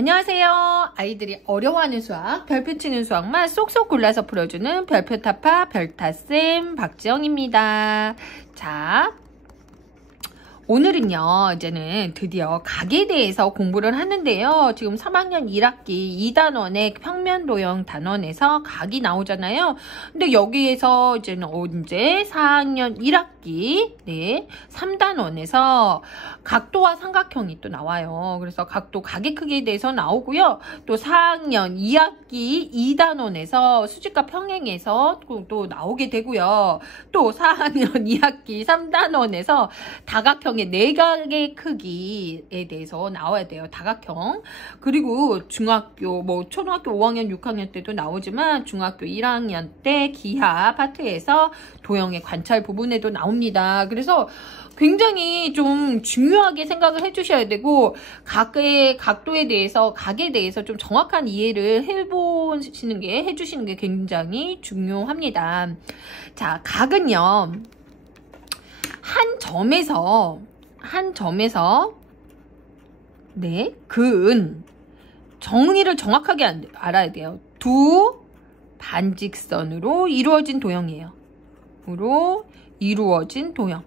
안녕하세요. 아이들이 어려워하는 수학, 별표 치는 수학만 쏙쏙 골라서 풀어주는 별표타파 별타쌤 박지영입니다. 자, 오늘은요, 이제는 드디어 각에 대해서 공부를 하는데요. 지금 3학년 1학기 2단원의 평면도형 단원에서 각이 나오잖아요. 근데 여기에서 이제는 언제 4학년 1학기 3단원에서 각도와 삼각형이 또 나와요. 그래서 각도 각의 크기에 대해서 나오고요. 또 4학년 2학기 2단원에서 수직과 평행에서 또 나오게 되고요. 또 4학년 2학기 3단원에서 다각형의 내각의 크기에 대해서 나와야 돼요. 다각형. 그리고 중학교, 초등학교 5학년, 6학년 때도 나오지만 중학교 1학년 때 기하 파트에서 도형의 관찰 부분에도 나옵니다. 그래서 굉장히 좀 중요하게 생각을 해주셔야 되고 각의 각도에 대해서 각에 대해서 좀 정확한 이해를 해주시는 게 굉장히 중요합니다. 자, 각은요 한 점에서 그은 정의를 정확하게 알아야 돼요. 두 반직선으로 이루어진 도형이에요. 이루어진 도형.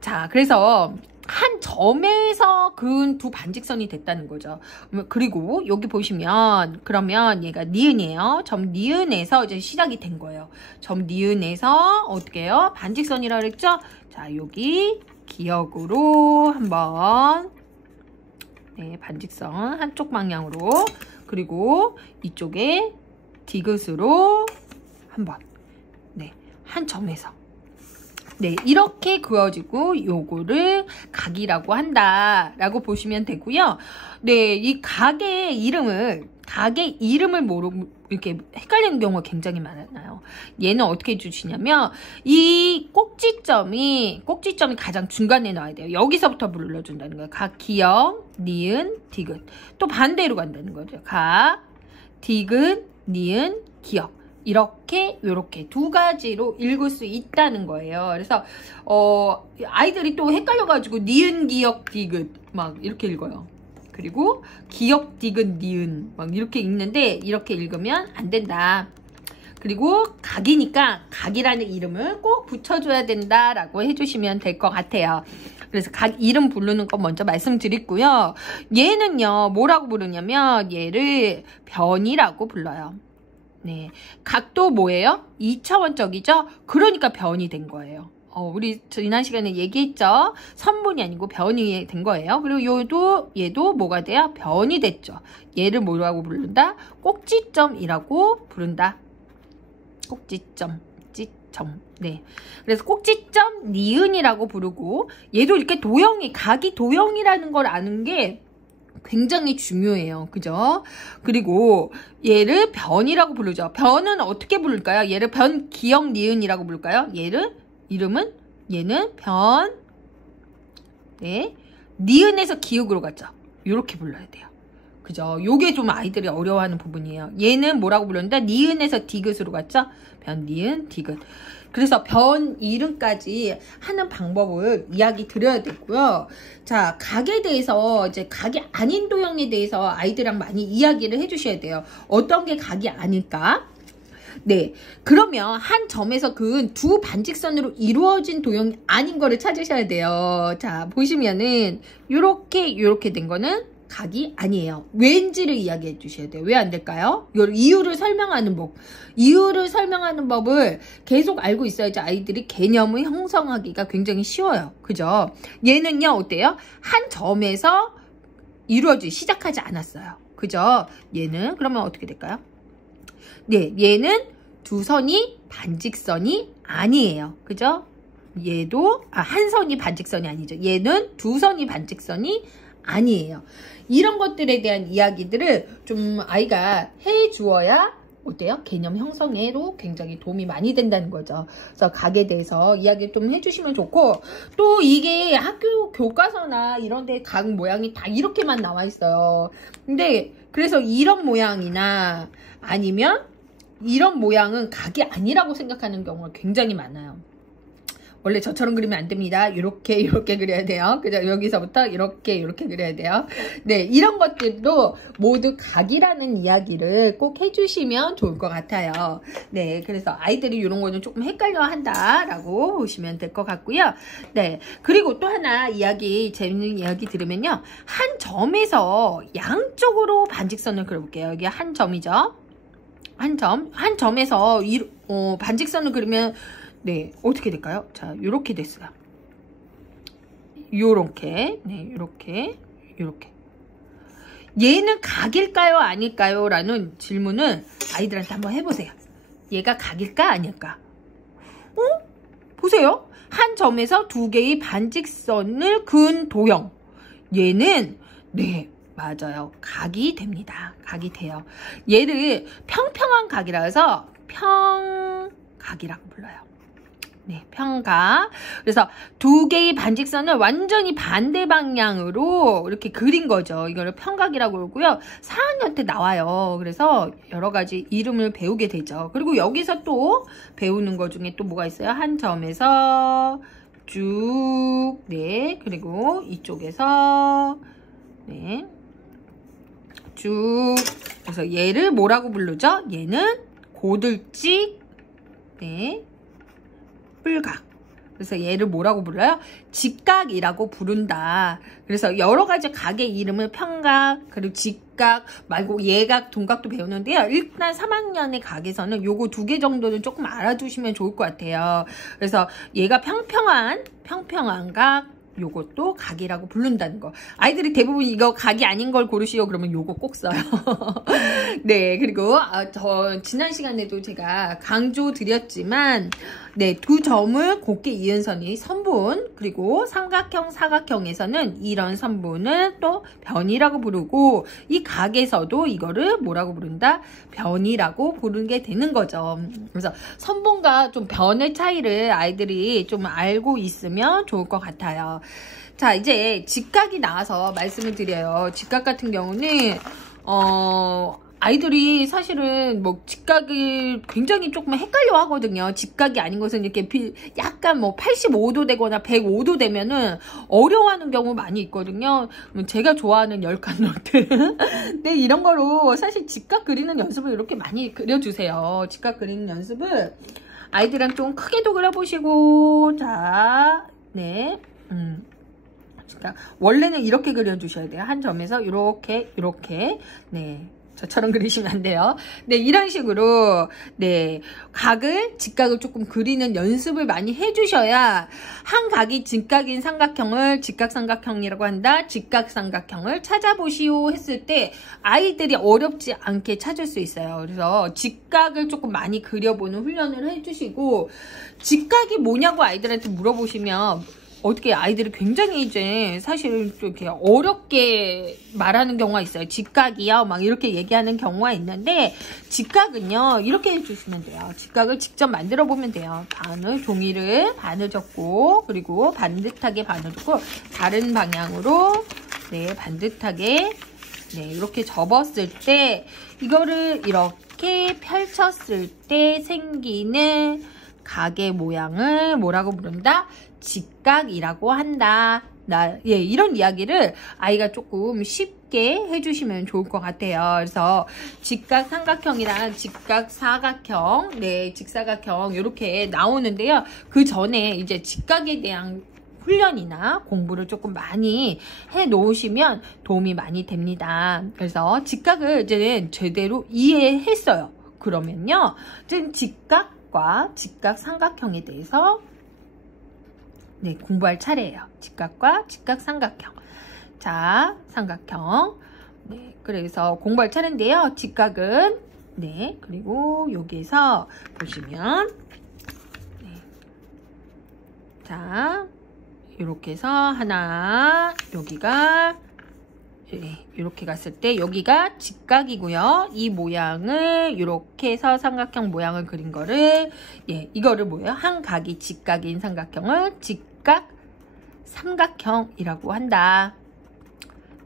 자, 그래서 한 점에서 그은 두 반직선이 됐다는 거죠. 그리고 여기 보시면 그러면 얘가 니은이에요. 점 니은에서 이제 시작이 된 거예요. 점 니은에서 어떻게 해요? 반직선이라고 그랬죠? 자, 여기 기역으로 한번 반직선 한쪽 방향으로, 그리고 이쪽에 디귿으로 한번 한 점에서 이렇게 그어지고 요거를 각이라고 한다라고 보시면 되고요. 이 각의 이름을 모르고 이렇게 헷갈리는 경우가 굉장히 많아요. 얘는 어떻게 해주시냐면 이 꼭지점이 가장 중간에 나와야 돼요. 여기서부터 불러준다는 거예요. 각, 기역, 니은, 디귿. 또 반대로 간다는 거죠. 각, 디귿, 니은, 기역. 이렇게 두 가지로 읽을 수 있다는 거예요. 그래서 아이들이 또 헷갈려가지고 니은, 기역, 디귿 막 이렇게 읽어요. 그리고 기역, 디귿, 니은 막 이렇게 읽는데 이렇게 읽으면 안 된다. 그리고 각이니까 각이라는 이름을 꼭 붙여줘야 된다라고 해주시면 될 것 같아요. 그래서 각 이름 부르는 거 먼저 말씀드리고요. 얘는요 뭐라고 부르냐면 얘를 변이라고 불러요. 각도 뭐예요? 2차원적이죠? 그러니까 변이 된 거예요. 우리 지난 시간에 얘기했죠? 선분이 아니고 변이 된 거예요. 그리고 얘도 뭐가 돼요? 변이 됐죠. 얘를 뭐라고 부른다? 꼭지점이라고 부른다. 꼭지점. 그래서 꼭지점 니은이라고 부르고, 얘도 이렇게 각이 도형이라는 걸 아는 게 굉장히 중요해요. 그죠? 그리고 얘를 변이라고 부르죠. 변은 어떻게 부를까요? 얘를 변, 기역, 니은이라고 부를까요? 얘는 변, 니은에서 기역으로 갔죠. 이렇게 불러야 돼요. 그죠? 요게 좀 아이들이 어려워하는 부분이에요. 얘는 뭐라고 불렀는데 니은에서 디귿으로 갔죠? 변, 니은, 디귿. 그래서 변 이름까지 하는 방법을 이야기 드려야 되고요. 자, 각에 대해서 이제 각이 아닌 도형에 대해서 아이들이랑 많이 이야기를 해주셔야 돼요. 어떤 게 각이 아닐까? 그러면 한 점에서 그은 두 반직선으로 이루어진 도형이 아닌 거를 찾으셔야 돼요. 자, 보시면은 요렇게 된 거는 각이 아니에요. 왠지를 이야기해 주셔야 돼요. 왜 안 될까요? 이유를 설명하는 법을 계속 알고 있어야지 아이들이 개념을 형성하기가 굉장히 쉬워요. 그죠? 얘는요 어때요? 한 점에서 시작하지 않았어요. 그죠? 얘는 그러면 어떻게 될까요? 얘는 두 선이 반직선이 아니에요. 그죠? 얘도 한 선이 반직선이 아니죠. 얘는 두 선이 반직선이 아니에요. 이런 것들에 대한 이야기들을 좀 아이가 해주어야 어때요? 개념 형성에도 굉장히 도움이 많이 된다는 거죠. 그래서 각에 대해서 이야기 좀 해주시면 좋고, 또 이게 학교 교과서나 이런 데 각 모양이 다 이렇게만 나와 있어요. 근데 그래서 이런 모양이나 아니면 이런 모양은 각이 아니라고 생각하는 경우가 굉장히 많아요. 원래 저처럼 그리면 안 됩니다. 이렇게 그려야 돼요. 그죠? 여기서부터 이렇게 그려야 돼요. 네, 이런 것들도 모두 각이라는 이야기를 꼭 해주시면 좋을 것 같아요. 네, 그래서 아이들이 이런 거는 조금 헷갈려 한다라고 보시면 될 것 같고요. 네, 그리고 또 하나 재밌는 이야기 들으면요. 한 점에서 양쪽으로 반직선을 그려볼게요. 여기 한 점이죠. 한 점에서 반직선을 그리면 네, 어떻게 될까요? 자, 요렇게 됐어요. 요렇게. 네, 요렇게. 얘는 각일까요? 아닐까요? 라는 질문을 아이들한테 한번 해보세요. 얘가 각일까? 아닐까? 보세요. 한 점에서 두 개의 반직선을 그은 도형. 얘는, 네, 맞아요. 각이 됩니다. 각이 돼요. 얘를 평평한 각이라 해서 평각이라고 불러요. 네, 평각. 그래서 두 개의 반직선을 완전히 반대 방향으로 이렇게 그린 거죠. 이거를 평각이라고 그러고요. 4학년 때 나와요. 그래서 여러 가지 이름을 배우게 되죠. 그리고 여기서 또 배우는 것 중에 또 뭐가 있어요? 한 점에서 쭉, 네, 그리고 이쪽에서, 네, 쭉. 그래서 얘를 뭐라고 부르죠? 얘는 고들직, 네, 뿔각. 그래서 얘를 뭐라고 불러요? 직각이라고 부른다. 그래서 여러 가지 각의 이름을 평각, 그리고 직각, 말고 예각, 동각도 배우는데요. 일단 3학년의 각에서는 요거 2개 정도는 조금 알아두시면 좋을 것 같아요. 그래서 얘가 평평한 각, 요것도 각이라고 부른다는 거. 아이들이 대부분 이거 각이 아닌 걸 고르시오 그러면 요거 꼭 써요. 네, 그리고 저 지난 시간에도 제가 강조 드렸지만 네, 두 점을 곱게 이은 선이 선분, 그리고 삼각형, 사각형에서는 이런 선분을 또 변이라고 부르고 이 각에서도 이거를 뭐라고 부른다? 변이라고 부르게 되는 거죠. 그래서 선분과 좀 변의 차이를 아이들이 좀 알고 있으면 좋을 것 같아요. 자, 이제 직각이 나와서 말씀을 드려요. 직각 같은 경우는 아이들이 사실은 뭐 직각을 굉장히 조금 헷갈려 하거든요. 직각이 아닌 것은 이렇게 약간 뭐 85도 되거나 105도 되면은 어려워하는 경우 많이 있거든요. 제가 좋아하는 열칸 노트. 네, 이런 거로 사실 직각 그리는 연습을 이렇게 많이 그려주세요. 직각 그리는 연습을 아이들이랑 좀 크게도 그려보시고, 자, 네, 원래는 이렇게 그려주셔야 돼요. 한 점에서 이렇게, 네. 저처럼 그리시면 안 돼요. 네, 이런 식으로 네, 직각을 조금 그리는 연습을 많이 해주셔야 한 각이 직각인 삼각형을 직각삼각형이라고 한다. 직각삼각형을 찾아보시오 했을 때 아이들이 어렵지 않게 찾을 수 있어요. 그래서 직각을 조금 많이 그려보는 훈련을 해주시고, 직각이 뭐냐고 아이들한테 물어보시면 어떻게 아이들이 굉장히 이제 사실 좀 이렇게 어렵게 말하는 경우가 있어요. 직각이요, 막 이렇게 얘기하는 경우가 있는데, 직각은요 이렇게 해주시면 돼요. 직각을 직접 만들어 보면 돼요. 종이를 반을 접고, 그리고 반듯하게 반을 접고 다른 방향으로 네, 반듯하게 네, 이렇게 접었을 때 이거를 이렇게 펼쳤을 때 생기는 각의 모양을 뭐라고 부른다? 직각이라고 한다. 예, 이런 이야기를 아이가 조금 쉽게 해주시면 좋을 것 같아요. 그래서 직각 삼각형이랑 직각 사각형, 네, 직사각형 이렇게 나오는데요. 그 전에 이제 직각에 대한 훈련이나 공부를 조금 많이 해 놓으시면 도움이 많이 됩니다. 그래서 직각을 이제는 제대로 이해했어요. 그러면요, 이제 직각과 직각 삼각형에 대해서 네, 공부할 차례예요. 직각과 직각 삼각형. 자, 삼각형. 네, 그래서 공부할 차례인데요. 직각은 네, 그리고 여기에서 보시면 네. 자, 이렇게 해서 하나, 여기가 네, 이렇게 갔을 때 여기가 직각이고요. 이 모양을 이렇게 해서 삼각형 모양을 그린 거를 예, 이거를 뭐예요? 한 각이 직각인 삼각형을 직각 삼각형이라고 한다.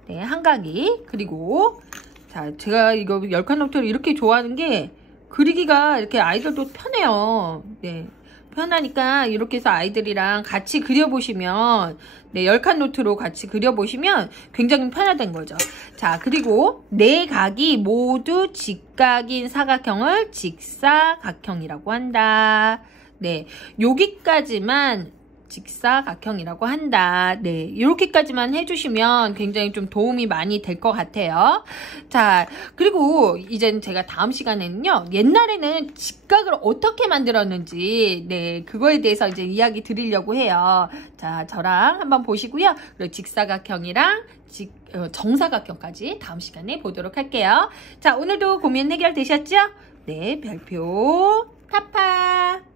네, 한 각이. 그리고 자, 제가 이거 10칸 노트를 이렇게 좋아하는 게 그리기가 이렇게 아이들도 편해요. 네. 편하니까 이렇게 해서 아이들이랑 같이 그려보시면, 네, 10칸 노트로 같이 그려보시면 굉장히 편하다는 거죠. 자, 그리고 네 각이 모두 직각인 사각형을 직사각형이라고 한다. 네, 여기까지만 직사각형이라고 한다. 네, 이렇게까지만 해주시면 굉장히 좀 도움이 많이 될 것 같아요. 자, 그리고 이제 제가 다음 시간에는요, 옛날에는 직각을 어떻게 만들었는지, 네, 그거에 대해서 이제 이야기 드리려고 해요. 자, 저랑 한번 보시고요. 그리고 직사각형이랑 정사각형까지 다음 시간에 보도록 할게요. 자, 오늘도 고민 해결되셨죠? 네, 별표 파파.